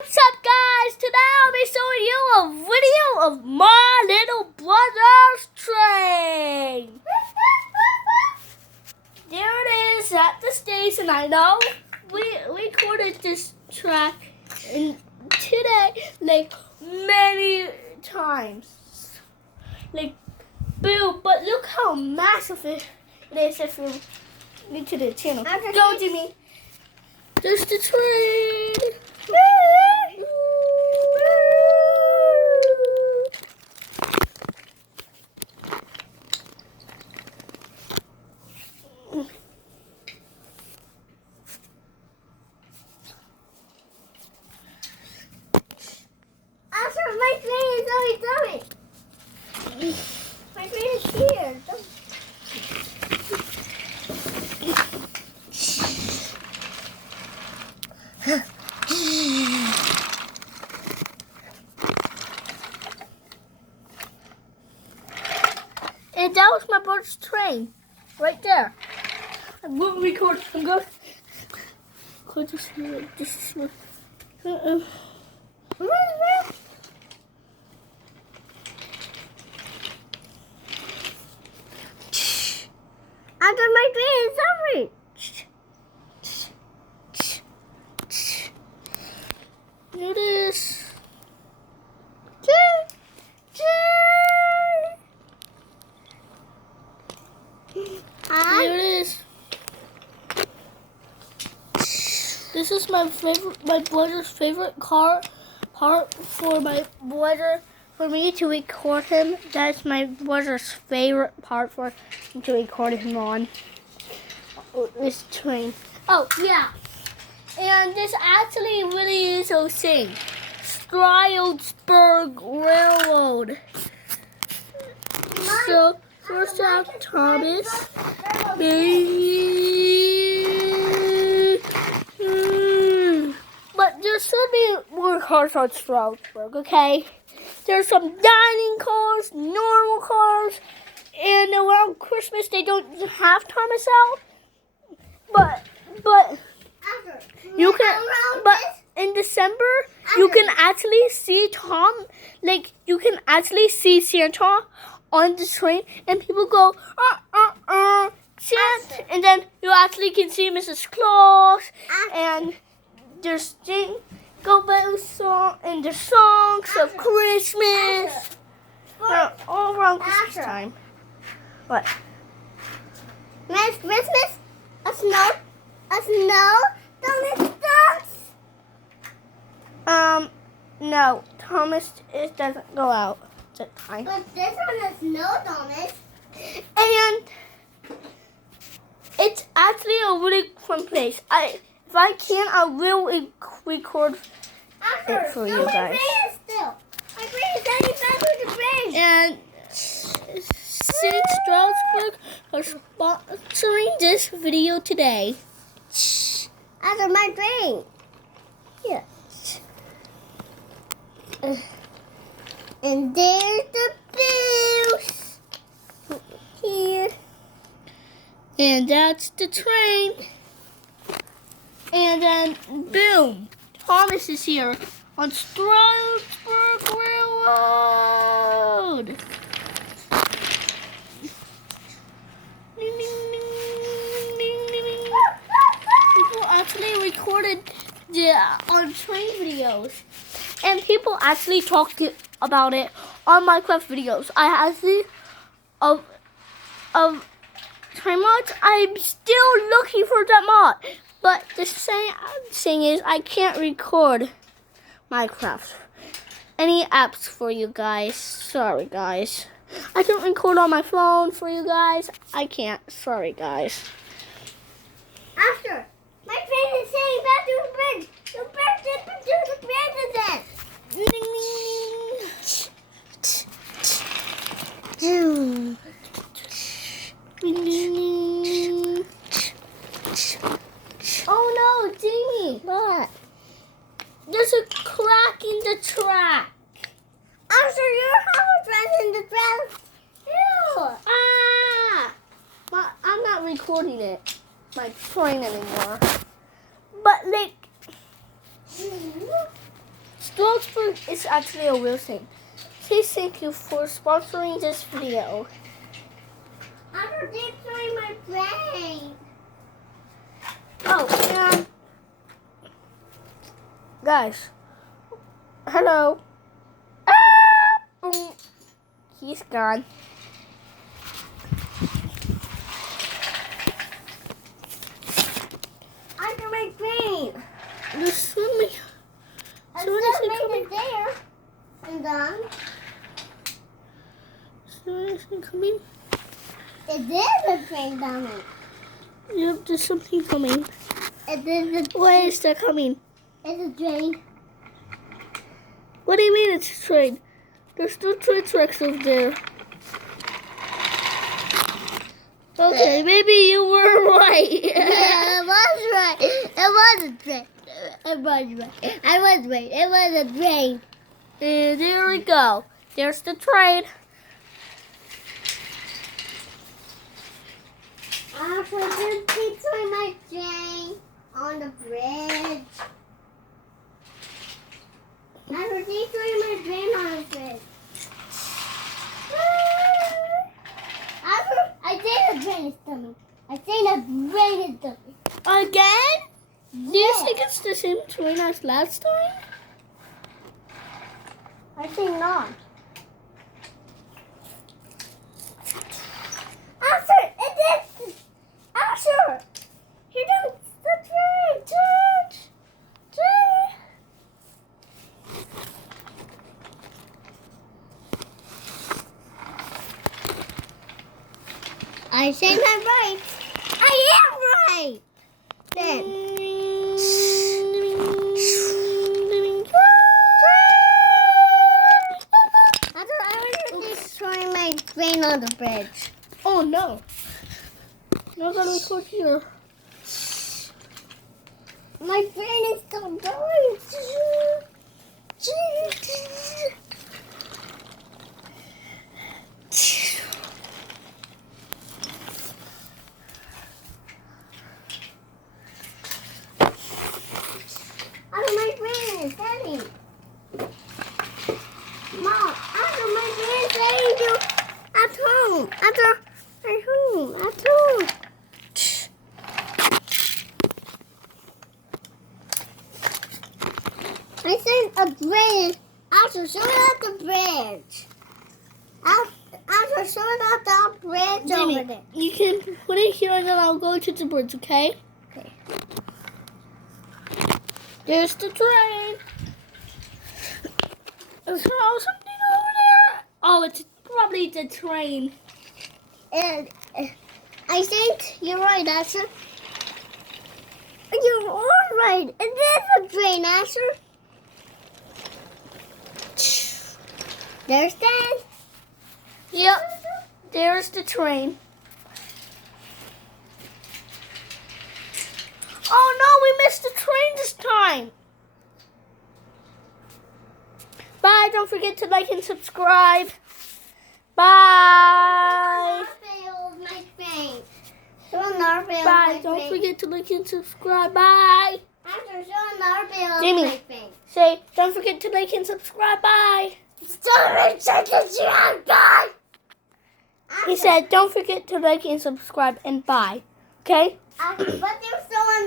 What's up, guys? Today I'll be showing you a video of my little brother's train. There it is at the station. I know we recorded this track today like many times. Like, boom, but look how massive it is if you're new to the channel. Go, Jimmy. There's the train. My train is already coming. My train is here. And that was my brother's train, right there. I'm going to record. I'm going to this is my. After my train is over. Here it is. Here it is. This is my brother's favorite part for my brother. For me to record him, that's my brother's favorite part for me to record him on. This train. Oh, yeah. And this actually really is a thing. Stroudsburg Railroad. So, first off, Thomas. But there should be more cars on Stroudsburg, okay? There's some dining cars, normal cars, and around Christmas they don't have Thomas out. But you can. But in December you can actually see you can actually see Santa on the train, and people go Santa, and then you actually can see Mrs. Claus, and there's Jingle Bells song and the songs of Christmas all around Christmas time. What? Christmas? A snow? Thomas does? No. Thomas doesn't go out that time. But this one is snow, Thomas. And it's actually a really fun place. If I can, I will record it for you guys. My brain is heading back to the brain. And City Stroudsburg are sponsoring this video today. After my brain. Yeah. And there's the bills. Here. And that's the train. And then, boom, Thomas is here on Stroudsburg Railroad. People actually recorded on train videos, and people actually talked about it on Minecraft videos. I actually of time mods. I'm still looking for that mod. But the same thing is, I can't record Minecraft. Any apps for you guys. Sorry, guys. I can record on my phone for you guys. I can't. Sorry, guys. After, my train is saying back to the bridge. The bridge to the president. Oh no, Jimmy! What? There's a crack in the track. After your house in the track. Ew! Ah! But I'm not recording it, my train anymore. But like, Stroudsburg is actually a real thing. Please thank you for sponsoring this video. I'm destroying my brain. Oh, and guys, hello. Ah! Boom. He's gone. Under my brain. There's swimming. I Someone just isn't made coming. it there. And done. Someone isn't coming. It is a brain dummy. Yep, there's something coming. It is a Where is that coming? It's a drain. What do you mean it's a train? There's no train tracks over there. Okay, maybe you were right. Yeah, it was right. It was a drain. It was right. I was right. It was a drain. And there we go. There's the train. I'm going to destroy my drain on the bridge. I'm going to destroy my drain on the bridge. I think the drain is coming. I think the drain is coming. Again? Do you think it's the same train as last time? I think not. Asher, it is. Asher, you don't the train. Train. I think I'm right. I am right. Then. I was destroying my brain on the bridge. Oh no. Now gotta record here. My brain is still going. My brain is heavy. Mom, my brain is heavy. At home. At home. At home. I think a bridge. After showing out the bridge. After showing out the bridge over there. You can put it here and then I'll go to the bridge, okay? Okay. There's the train. Is there also something over there? Oh, it's probably the train. And I think you're right, Asher. You're all right. It is a train, Asher. There's that. Yep, there's the train. Oh no, we missed the train this time. Bye, don't forget to like and subscribe. Bye. Bye, don't forget to like and subscribe. Bye. Jimmy, say, don't forget to like and subscribe. Bye. He said, don't forget to like and subscribe and bye. Okay? But you're still in the